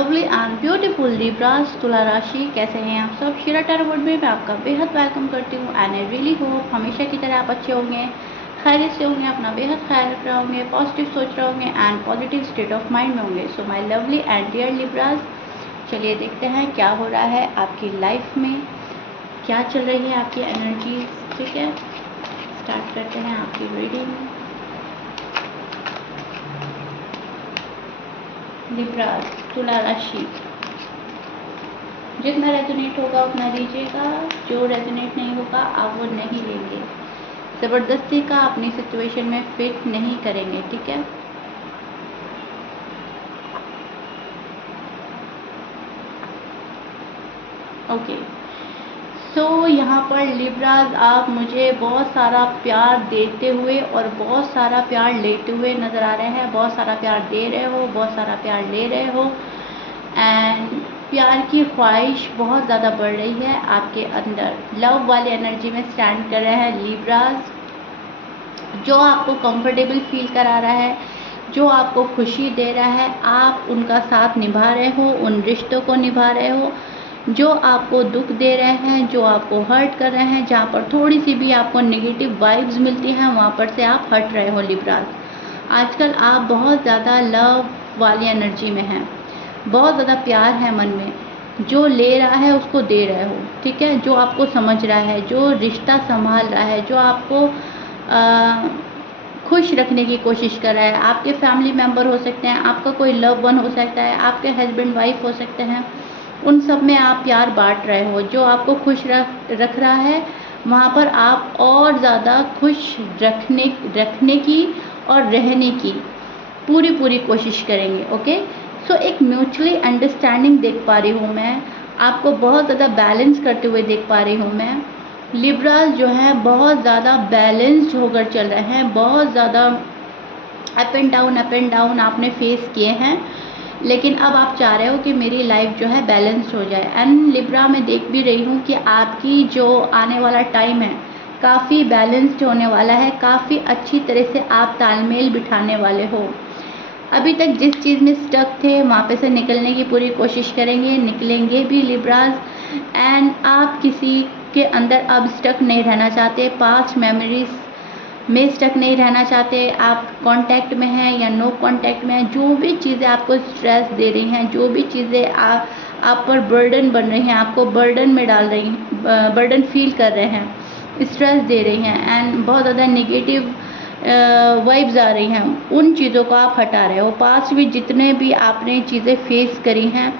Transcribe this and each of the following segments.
Lovely and beautiful Libras तुला राशि, कैसे हैं आप सब। शीरा टैरो वर्ल्ड में मैं आपका बेहद वेलकम करती हूँ एंड आई रियली होप हमेशा की तरह आप अच्छे होंगे, खैरियत से होंगे, अपना बेहद ख्याल रख रहे होंगे, पॉजिटिव सोच रहे होंगे and positive state of mind में होंगे। So my lovely and dear Libras, चलिए देखते हैं क्या हो रहा है आपकी लाइफ में, क्या चल रही है आपकी एनर्जी। ठीक है, स्टार्ट करते हैं आपकी रीडिंग। लिब्रास तुला राशि, जितना रेजोनेट होगा उतना लीजिएगा, जो रेजोनेट नहीं होगा आप वो नहीं लेंगे। ज़बरदस्ती का अपनी सिचुएशन में फिट नहीं करेंगे, ठीक है। ओके, सो यहाँ पर लिब्रास आप मुझे बहुत सारा प्यार देते हुए और बहुत सारा प्यार लेते हुए नज़र आ रहे हैं। बहुत सारा प्यार दे रहे हो, बहुत सारा प्यार ले रहे हो एंड प्यार की ख्वाहिश बहुत ज़्यादा बढ़ रही है आपके अंदर। लव वाली एनर्जी में स्टैंड कर रहे हैं लिब्रास। जो आपको कंफर्टेबल फील करा रहा है, जो आपको खुशी दे रहा है, आप उनका साथ निभा रहे हो, उन रिश्तों को निभा रहे हो। जो आपको दुख दे रहे हैं, जो आपको हर्ट कर रहे हैं, जहाँ पर थोड़ी सी भी आपको नेगेटिव वाइब्स मिलती हैं वहाँ पर से आप हट रहे हो लिब्रास। आजकल आप बहुत ज़्यादा लव वाली एनर्जी में हैं, बहुत ज़्यादा प्यार है मन में। जो ले रहा है उसको दे रहे हो, ठीक है। जो आपको समझ रहा है, जो रिश्ता संभाल रहा है, जो आपको खुश रखने की कोशिश कर रहा है। आपके फैमिली मेम्बर हो सकते हैं, आपका कोई लव वन हो सकता है, आपके हस्बैंड वाइफ हो सकते हैं। उन सब में आप प्यार बांट रहे हो। जो आपको खुश रख रहा है वहाँ पर आप और ज़्यादा खुश रखने की और रहने की पूरी कोशिश करेंगे। ओके, सो एक म्यूचुअली अंडरस्टैंडिंग देख पा रही हूँ मैं, आपको बहुत ज़्यादा बैलेंस करते हुए देख पा रही हूँ मैं। लिब्रास जो है बहुत ज़्यादा बैलेंस्ड होकर चल रहे हैं, बहुत ज़्यादा अप एंड डाउन आपने फेस किए हैं, लेकिन अब आप चाह रहे हो कि मेरी लाइफ जो है बैलेंस्ड हो जाए। एंड लिब्रा में देख भी रही हूँ कि आपकी जो आने वाला टाइम है काफ़ी बैलेंस्ड होने वाला है, काफ़ी अच्छी तरह से आप तालमेल बिठाने वाले हो। अभी तक जिस चीज़ में स्टक थे वहाँ पे से निकलने की पूरी कोशिश करेंगे, निकलेंगे भी लिब्रास। एंड आप किसी के अंदर अब स्टक नहीं रहना चाहते, पास्ट मेमोरीज में स्टक नहीं रहना चाहते। आप कांटेक्ट में हैं या नो कांटेक्ट में हैं, जो भी चीज़ें आपको स्ट्रेस दे रही हैं, जो भी चीज़ें आप पर बर्डन बन रही हैं, आपको बर्डन में डाल रही हैं, बर्डन फील कर रहे हैं, स्ट्रेस दे रही हैं एंड बहुत ज़्यादा नेगेटिव वाइब्स आ रही हैं, उन चीज़ों को आप हटा रहे हो। पास्ट में जितने भी आपने चीज़ें फेस करी हैं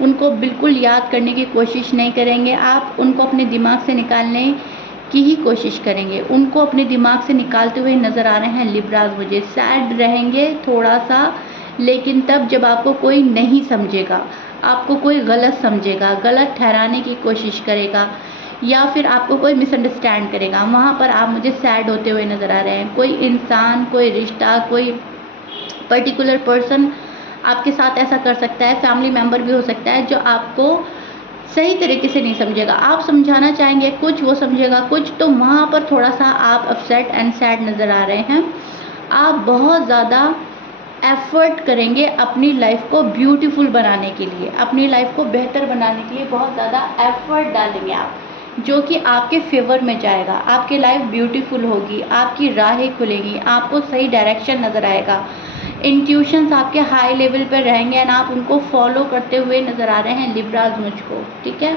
उनको बिल्कुल याद करने की कोशिश नहीं करेंगे। आप उनको अपने दिमाग से निकालने की ही कोशिश करेंगे। उनको अपने दिमाग से निकालते हुए नज़र आ रहे हैं लिब्रास मुझे। सैड रहेंगे थोड़ा सा, लेकिन तब जब आपको कोई नहीं समझेगा, आपको कोई गलत समझेगा, गलत ठहराने की कोशिश करेगा या फिर आपको कोई मिसअंडरस्टैंड करेगा, वहाँ पर आप मुझे सैड होते हुए नज़र आ रहे हैं। कोई इंसान, कोई रिश्ता, कोई पर्टिकुलर पर्सन आपके साथ ऐसा कर सकता है, फैमिली मेम्बर भी हो सकता है, जो आपको सही तरीके से नहीं समझेगा। आप समझाना चाहेंगे कुछ, वो समझेगा कुछ, तो वहाँ पर थोड़ा सा आप अपसेट एंड सैड नज़र आ रहे हैं। आप बहुत ज़्यादा एफर्ट करेंगे अपनी लाइफ को ब्यूटीफुल बनाने के लिए, अपनी लाइफ को बेहतर बनाने के लिए बहुत ज़्यादा एफर्ट डालेंगे आप, जो कि आपके फेवर में जाएगा। आपकी लाइफ ब्यूटीफुल होगी, आपकी राहें खुलेंगी, आपको सही डायरेक्शन नज़र आएगा, इंट्यूशंस आपके हाई लेवल पर रहेंगे एंड आप उनको फॉलो करते हुए नज़र आ रहे हैं लिब्रास मुझको, ठीक है।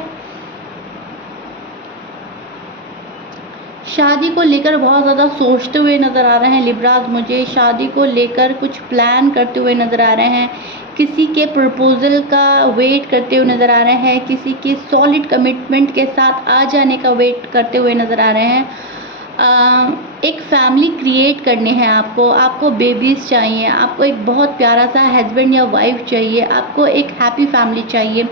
शादी को लेकर बहुत ज़्यादा सोचते हुए नज़र आ रहे हैं लिब्रास मुझे। शादी को लेकर कुछ प्लान करते हुए नज़र आ रहे हैं, किसी के प्रपोजल का वेट करते हुए नज़र आ रहे हैं, किसी के सॉलिड कमिटमेंट के साथ आ जाने का वेट करते हुए नज़र आ रहे हैं। एक फैमिली क्रिएट करने हैं आपको बेबीज़ चाहिए, आपको एक बहुत प्यारा सा हस्बैंड या वाइफ चाहिए, आपको एक हैप्पी फैमिली चाहिए।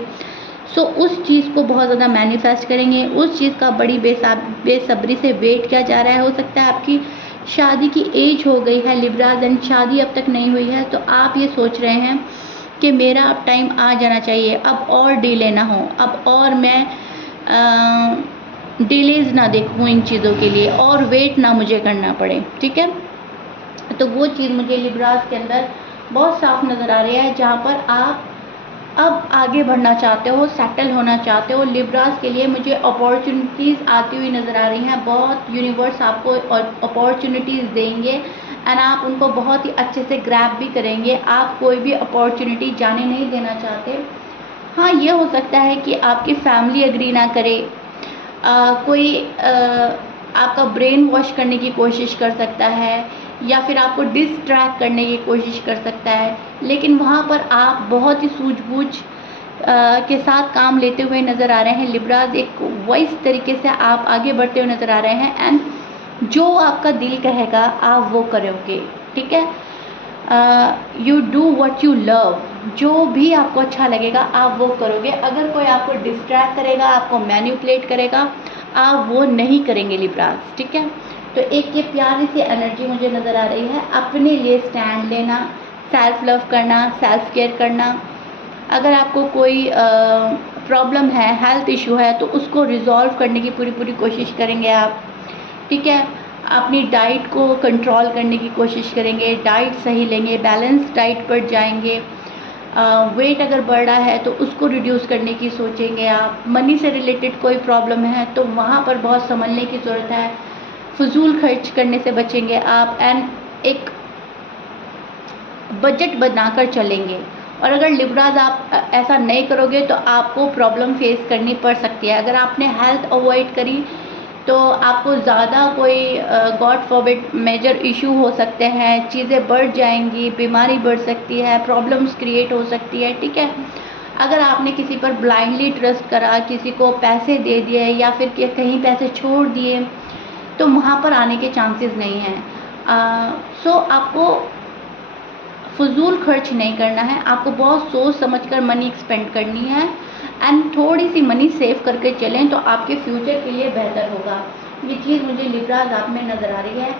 सो उस चीज़ को बहुत ज़्यादा मैनिफेस्ट करेंगे, उस चीज़ का बड़ी बेसब्री से वेट किया जा रहा है। हो सकता है आपकी शादी की एज हो गई है लिब्रास एंड शादी अब तक नहीं हुई है, तो आप ये सोच रहे हैं कि मेरा अब टाइम आ जाना चाहिए, अब और डिले ना हो, अब और मैं डिलेज ना देखूँ इन चीज़ों के लिए, और वेट ना मुझे करना पड़े, ठीक है। तो वो चीज़ मुझे लिब्रास के अंदर बहुत साफ नज़र आ रही है, जहाँ पर आप अब आगे बढ़ना चाहते हो, सेटल होना चाहते हो। लिब्रास के लिए मुझे अपॉर्चुनिटीज़ आती हुई नज़र आ रही हैं। बहुत यूनिवर्स आपको अपॉर्चुनिटीज़ देंगे एंड आप उनको बहुत ही अच्छे से ग्रैब भी करेंगे। आप कोई भी अपॉर्चुनिटी जाने नहीं देना चाहते। हाँ, ये हो सकता है कि आपकी फैमिली एग्री ना करे, कोई आपका ब्रेन वॉश करने की कोशिश कर सकता है या फिर आपको डिस्ट्रैक्ट करने की कोशिश कर सकता है, लेकिन वहाँ पर आप बहुत ही सूझबूझ के साथ काम लेते हुए नज़र आ रहे हैं लिब्रास। एक वॉइस तरीके से आप आगे बढ़ते हुए नज़र आ रहे हैं एंड जो आपका दिल कहेगा आप वो करोगे, ठीक है। You do what you love, जो भी आपको अच्छा लगेगा आप वो करोगे। अगर कोई आपको डिस्ट्रैक्ट करेगा, आपको मैनिपुलेट करेगा, आप वो नहीं करेंगे लिब्रास, ठीक है। तो एक ये प्यारी सी एनर्जी मुझे नज़र आ रही है। अपने लिए स्टैंड लेना, सेल्फ लव करना, सेल्फ केयर करना। अगर आपको कोई प्रॉब्लम है, हेल्थ इशू है, तो उसको रिजॉल्व करने की पूरी पूरी कोशिश करेंगे आप, ठीक है। अपनी डाइट को कंट्रोल करने की कोशिश करेंगे, डाइट सही लेंगे, बैलेंस डाइट पर जाएंगे। वेट अगर बढ़ रहा है तो उसको रिड्यूस करने की सोचेंगे आप। मनी से रिलेटेड कोई प्रॉब्लम है तो वहाँ पर बहुत संभलने की ज़रूरत है। फजूल खर्च करने से बचेंगे आप एंड एक बजट बनाकर चलेंगे। और अगर लिब्रास आप ऐसा नहीं करोगे तो आपको प्रॉब्लम फेस करनी पड़ सकती है। अगर आपने हेल्थ अवॉइड करी तो आपको ज़्यादा कोई गॉड फॉरबिड मेजर इशू हो सकते हैं, चीज़ें बढ़ जाएंगी, बीमारी बढ़ सकती है, प्रॉब्लम्स क्रिएट हो सकती है, ठीक है। अगर आपने किसी पर ब्लाइंडली ट्रस्ट करा, किसी को पैसे दे दिए या फिर कहीं पैसे छोड़ दिए, तो वहाँ पर आने के चांसेस नहीं हैं। सो आपको फजूल खर्च नहीं करना है, आपको बहुत सोच समझकर मनी एक्सपेंड करनी है एंड थोड़ी सी मनी सेव करके चलें तो आपके फ्यूचर के लिए बेहतर होगा। ये चीज़ मुझे लिब्रास आप में नज़र आ रही है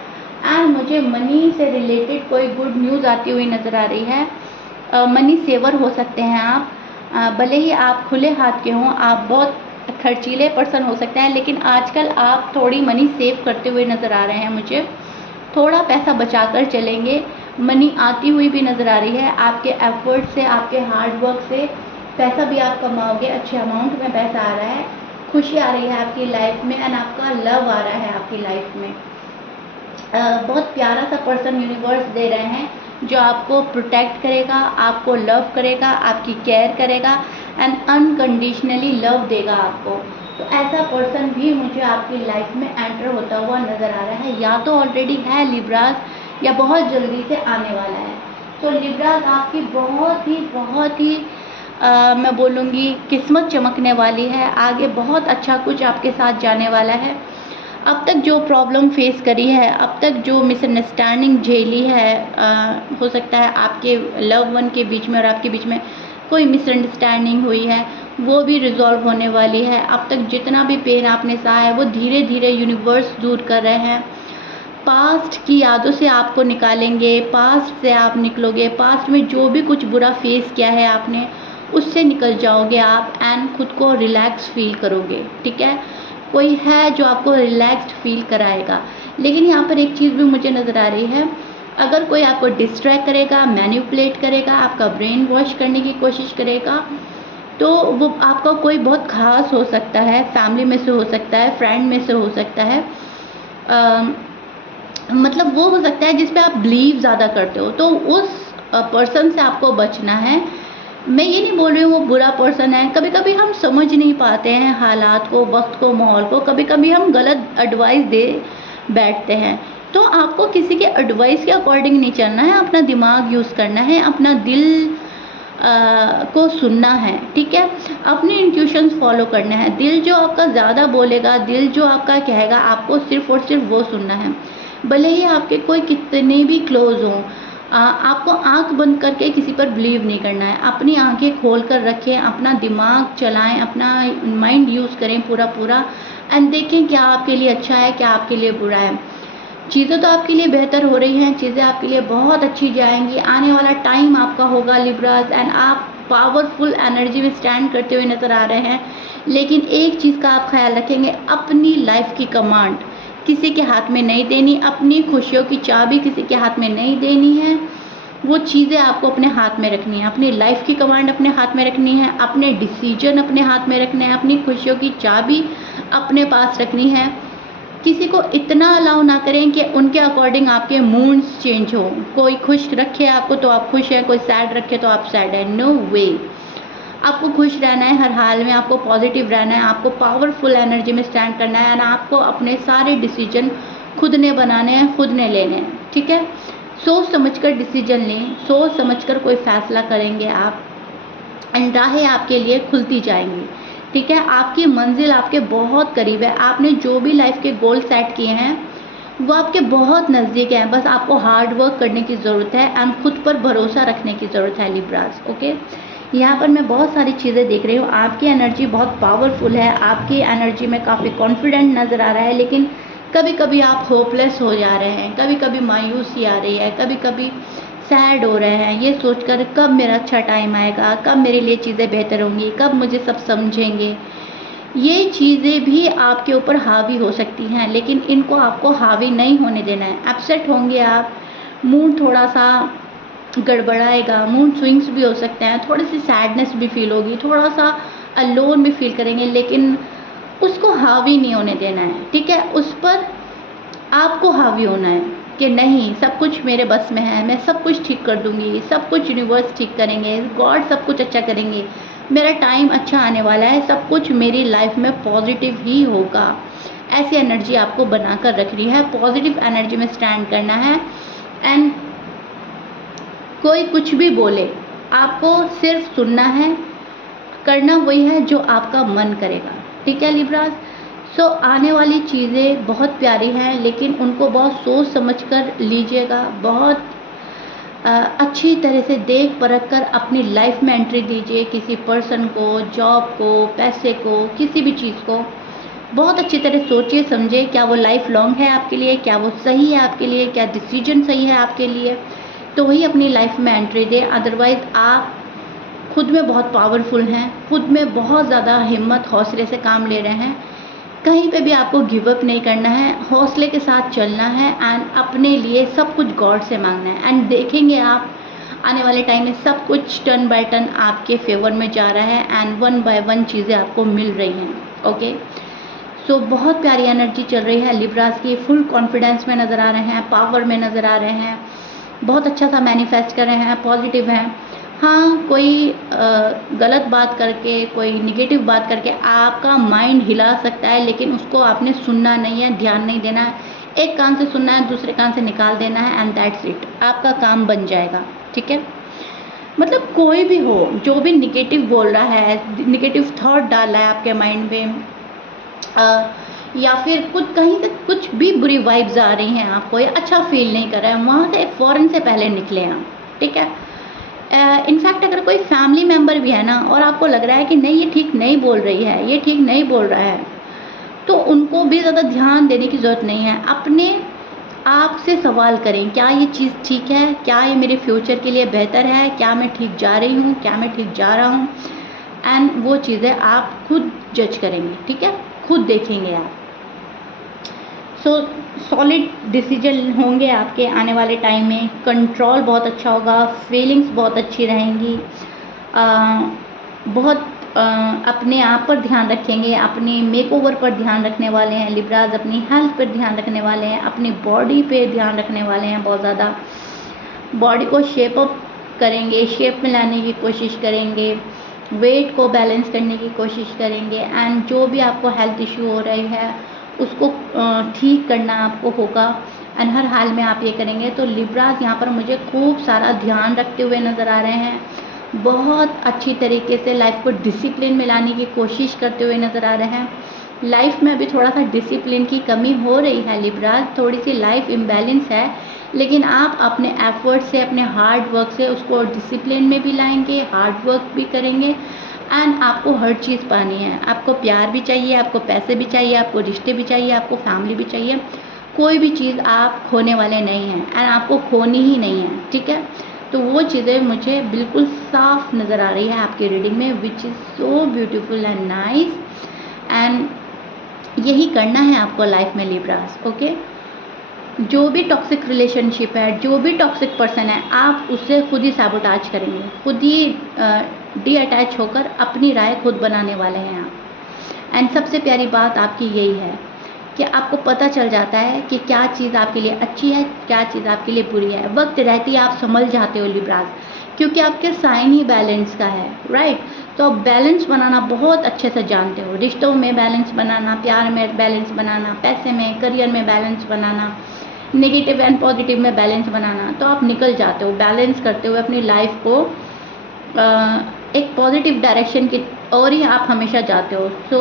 एंड मुझे मनी से रिलेटेड कोई गुड न्यूज़ आती हुई नज़र आ रही है। मनी सेवर हो सकते हैं आप, भले ही आप खुले हाथ के हों, आप बहुत खर्चीले पर्सन हो सकते हैं, लेकिन आजकल आप थोड़ी मनी सेव करते हुए नज़र आ रहे हैं। मुझे थोड़ा पैसा बचाकर चलेंगे। मनी आती हुई भी नज़र आ रही है। आपके एफर्ट से, आपके हार्ड वर्क से पैसा भी आप कमाओगे, अच्छे अमाउंट में पैसा आ रहा है, खुशी आ रही है आपकी लाइफ में एंड आपका लव आ रहा है आपकी लाइफ में। बहुत प्यारा सा पर्सन यूनिवर्स दे रहे हैं जो आपको प्रोटेक्ट करेगा, आपको लव करेगा, आपकी केयर करेगा एंड अनकंडीशनली लव देगा आपको। तो ऐसा पर्सन भी मुझे आपकी लाइफ में एंटर होता हुआ नज़र आ रहा है, या तो ऑलरेडी है लिब्रास या बहुत जल्दी से आने वाला है। तो लिब्रास आपकी बहुत ही मैं बोलूँगी किस्मत चमकने वाली है। आगे बहुत अच्छा कुछ आपके साथ जाने वाला है। अब तक जो प्रॉब्लम फेस करी है, अब तक जो मिसअंडरस्टैंडिंग झेली है, हो सकता है आपके लव वन के बीच में और आपके बीच में कोई मिसअंडरस्टैंडिंग हुई है, वो भी रिजॉल्व होने वाली है। अब तक जितना भी पेन आपने सहा है वो धीरे धीरे यूनिवर्स दूर कर रहे हैं। पास्ट की यादों से आपको निकालेंगे, पास्ट से आप निकलोगे, पास्ट में जो भी कुछ बुरा फेस किया है आपने उससे निकल जाओगे आप एंड खुद को रिलैक्स फील करोगे, ठीक है। कोई है जो आपको रिलैक्स्ड फील कराएगा। लेकिन यहाँ पर एक चीज़ भी मुझे नज़र आ रही है, अगर कोई आपको डिस्ट्रैक्ट करेगा, मैनिपुलेट करेगा, आपका ब्रेन वॉश करने की कोशिश करेगा, तो वो आपका कोई बहुत ख़ास हो सकता है, फैमिली में से हो सकता है, फ्रेंड में से हो सकता है, मतलब वो हो सकता है जिस पे आप बिलीव ज़्यादा करते हो। तो उस पर्सन से आपको बचना है। मैं ये नहीं बोल रही हूँ वो बुरा पर्सन है, कभी कभी हम समझ नहीं पाते हैं हालात को, वक्त को, माहौल को, कभी कभी हम गलत एडवाइस दे बैठते हैं। तो आपको किसी के एडवाइस के अकॉर्डिंग नहीं चलना है, अपना दिमाग यूज़ करना है, अपना दिल को सुनना है, ठीक है। अपने इंट्यूशंस फॉलो करना है। दिल जो आपका ज़्यादा बोलेगा, दिल जो आपका कहेगा, आपको सिर्फ और सिर्फ वो सुनना है। भले ही आपके कोई कितने भी क्लोज हों, आपको आंख बंद करके किसी पर बिलीव नहीं करना है। अपनी आंखें खोल कर रखें, अपना दिमाग चलाएं, अपना माइंड यूज़ करें पूरा एंड देखें क्या आपके लिए अच्छा है, क्या आपके लिए बुरा है। चीज़ें तो आपके लिए बेहतर हो रही हैं, चीज़ें आपके लिए बहुत अच्छी जाएंगी। आने वाला टाइम आपका होगा लिब्रास एंड आप पावरफुल एनर्जी में स्टैंड करते हुए नज़र आ रहे हैं। लेकिन एक चीज़ का आप ख्याल रखेंगे, अपनी लाइफ की कमांड किसी के हाथ में नहीं देनी, अपनी खुशियों की चाबी किसी के हाथ में नहीं देनी है। वो चीज़ें आपको अपने हाथ में रखनी है, अपनी लाइफ की कमांड अपने हाथ में रखनी है, अपने डिसीजन अपने हाथ में रखने हैं, अपनी खुशियों की चाबी अपने पास रखनी है। किसी को इतना अलाउ ना करें कि उनके अकॉर्डिंग आपके मूड्स चेंज हो। कोई खुश रखे आपको तो आप खुश हैं, कोई सैड रखे तो आप सैड हैं, नो वे। आपको खुश रहना है हर हाल में, आपको पॉजिटिव रहना है, आपको पावरफुल एनर्जी में स्टैंड करना है, एंड आपको अपने सारे डिसीजन खुद ने बनाने हैं, खुद ने लेने हैं, ठीक है। सोच समझकर डिसीजन लें, सोच समझकर कोई फैसला करेंगे आप, एंड राहें आपके लिए खुलती जाएंगी, ठीक है। आपकी मंजिल आपके बहुत करीब है। आपने जो भी लाइफ के गोल सेट किए हैं वो आपके बहुत नज़दीक हैं, बस आपको हार्ड वर्क करने की ज़रूरत है एंड खुद पर भरोसा रखने की ज़रूरत है लिब्रास, ओके। यहाँ पर मैं बहुत सारी चीज़ें देख रही हूँ। आपकी एनर्जी बहुत पावरफुल है, आपकी एनर्जी में काफ़ी कॉन्फिडेंट नज़र आ रहा है, लेकिन कभी कभी आप होपलेस हो जा रहे हैं, कभी कभी मायूसी आ रही है, कभी कभी सैड हो रहे हैं, ये सोचकर कब मेरा अच्छा टाइम आएगा, कब मेरे लिए चीज़ें बेहतर होंगी, कब मुझे सब समझेंगे। ये चीज़ें भी आपके ऊपर हावी हो सकती हैं, लेकिन इनको आपको हावी नहीं होने देना है। अपसेट होंगे आप, मूड थोड़ा सा गड़बड़ाएगा, मूड स्विंग्स भी हो सकते हैं, थोड़ी सी सैडनेस भी फील होगी, थोड़ा सा अलोन भी फील करेंगे, लेकिन उसको हावी नहीं होने देना है, ठीक है। उस पर आपको हावी होना है कि नहीं, सब कुछ मेरे बस में है, मैं सब कुछ ठीक कर दूंगी, सब कुछ यूनिवर्स ठीक करेंगे, गॉड सब कुछ अच्छा करेंगे, मेरा टाइम अच्छा आने वाला है, सब कुछ मेरी लाइफ में पॉजिटिव ही होगा। ऐसी एनर्जी आपको बनाकर रखनी है, पॉजिटिव एनर्जी में स्टैंड करना है। एंड कोई कुछ भी बोले, आपको सिर्फ सुनना है, करना वही है जो आपका मन करेगा, ठीक है लिब्रास। सो आने वाली चीज़ें बहुत प्यारी हैं, लेकिन उनको बहुत सोच समझ कर लीजिएगा, बहुत अच्छी तरह से देख परख कर अपनी लाइफ में एंट्री दीजिए। किसी पर्सन को, जॉब को, पैसे को, किसी भी चीज़ को बहुत अच्छी तरह सोचिए समझिए, क्या वो लाइफ लॉन्ग है आपके लिए, क्या वो सही है आपके लिए, क्या डिसीजन सही है आपके लिए, तो वही अपनी लाइफ में एंट्री दें। अदरवाइज़ आप खुद में बहुत पावरफुल हैं, खुद में बहुत ज़्यादा हिम्मत हौसले से काम ले रहे हैं, कहीं पे भी आपको गिव अप नहीं करना है, हौसले के साथ चलना है, एंड अपने लिए सब कुछ गॉड से मांगना है। एंड देखेंगे आप आने वाले टाइम में सब कुछ टर्न बाय टर्न आपके फेवर में जा रहा है, एंड वन बाय वन चीज़ें आपको मिल रही हैं, ओके। सो बहुत प्यारी एनर्जी चल रही है लिब्रास की, फुल कॉन्फिडेंस में नज़र आ रहे हैं, पावर में नज़र आ रहे हैं, बहुत अच्छा सा मैनिफेस्ट कर रहे हैं, पॉजिटिव हैं। हाँ, कोई गलत बात करके, कोई निगेटिव बात करके आपका माइंड हिला सकता है, लेकिन उसको आपने सुनना नहीं है, ध्यान नहीं देना है। एक कान से सुनना है, दूसरे कान से निकाल देना है, एंड दैट्स इट, आपका काम बन जाएगा, ठीक है। मतलब कोई भी हो जो भी निगेटिव बोल रहा है, निगेटिव थॉट डाल रहा है आपके माइंड में, या फिर कुछ कहीं से कुछ भी बुरी वाइब्स आ रही हैं आपको, या अच्छा फील नहीं कर रहा है, वहाँ से फ़ौरन से पहले निकले आप, ठीक है। इनफैक्ट अगर कोई फैमिली मेम्बर भी है ना, और आपको लग रहा है कि नहीं ये ठीक नहीं बोल रही है, ये ठीक नहीं बोल रहा है, तो उनको भी ज़्यादा ध्यान देने की ज़रूरत नहीं है। अपने आप से सवाल करें, क्या ये चीज़ ठीक है, क्या ये मेरे फ्यूचर के लिए बेहतर है, क्या मैं ठीक जा रही हूँ, क्या मैं ठीक जा रहा हूँ, एंड वो चीज़ें आप खुद जज करेंगे, ठीक है, खुद देखेंगे आप। सो सॉलिड डिसीजन होंगे आपके आने वाले टाइम में, कंट्रोल बहुत अच्छा होगा, फीलिंग्स बहुत अच्छी रहेंगी, बहुत अपने आप पर ध्यान रखेंगे, अपने मेकओवर पर ध्यान रखने वाले हैं लिब्राज, अपनी हेल्थ पर ध्यान रखने वाले हैं, अपनी बॉडी पे ध्यान रखने वाले हैं, बहुत ज़्यादा बॉडी को शेप अप करेंगे, शेप में लाने की कोशिश करेंगे, वेट को बैलेंस करने की कोशिश करेंगे, एंड जो भी आपको हेल्थ इशू हो रही है उसको ठीक करना आपको होगा, एंड हर हाल में आप ये करेंगे। तो लिब्रास यहाँ पर मुझे खूब सारा ध्यान रखते हुए नज़र आ रहे हैं, बहुत अच्छी तरीके से लाइफ को डिसिप्लिन में लाने की कोशिश करते हुए नज़र आ रहे हैं। लाइफ में अभी थोड़ा सा डिसिप्लिन की कमी हो रही है लिब्रास, थोड़ी सी लाइफ इम्बैलेंस है, लेकिन आप अपने एफर्ट से, अपने हार्ड वर्क से उसको डिसिप्लिन में भी लाएंगे, हार्ड वर्क भी करेंगे, एंड आपको हर चीज़ पानी है। आपको प्यार भी चाहिए, आपको पैसे भी चाहिए, आपको रिश्ते भी चाहिए, आपको फैमिली भी चाहिए, कोई भी चीज़ आप खोने वाले नहीं हैं, एंड आपको खोनी ही नहीं है, ठीक है। तो वो चीज़ें मुझे बिल्कुल साफ नज़र आ रही है आपकी रीडिंग में, which is so beautiful and nice, and यही करना है आपको लाइफ में लिब्रास, ओके। जो भी टॉक्सिक रिलेशनशिप है, जो भी टॉक्सिक पर्सन है, आप उससे खुद ही सैबोटाज करेंगे, खुद ही डी अटैच होकर अपनी राय खुद बनाने वाले हैं आप। एंड सबसे प्यारी बात आपकी यही है कि आपको पता चल जाता है कि क्या चीज़ आपके लिए अच्छी है, क्या चीज़ आपके लिए बुरी है। वक्त रहते ही आप समझ जाते हो लिब्रास, क्योंकि आपके साइन ही बैलेंस का है, राइट। तो आप बैलेंस बनाना बहुत अच्छे से जानते हो, रिश्तों में बैलेंस बनाना, प्यार में बैलेंस बनाना, पैसे में, करियर में balance banana, negative and positive में बैलेंस बनाना। तो आप निकल जाते हो बैलेंस करते हुए अपनी लाइफ को एक पॉजिटिव डायरेक्शन की ओर ही आप हमेशा जाते हो। सो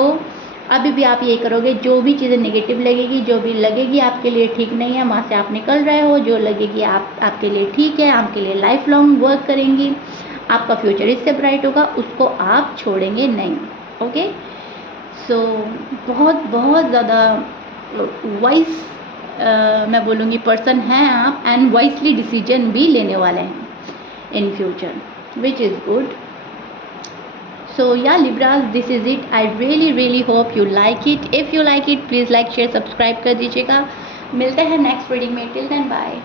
अभी भी आप ये करोगे, जो भी चीज़ें नेगेटिव लगेगी, जो भी लगेगी आपके लिए ठीक नहीं है, वहाँ से आप निकल रहे हो। जो लगेगी आपके लिए ठीक है, आपके लिए लाइफ लॉन्ग वर्क करेंगी, आपका फ्यूचर इससे ब्राइट होगा, उसको आप छोड़ेंगे नहीं। ओके, सो बहुत बहुत ज़्यादा वाइस मैं बोलूँगी पर्सन हैं आप, एंड वाइसली डिसीजन भी लेने वाले हैं in future, which is good. So yeah Libras, this is it. I really hope you like it. If you like it, please like, share, subscribe कर दीजिएगा। मिलते हैं नेक्स्ट रीडिंग में। Till then bye.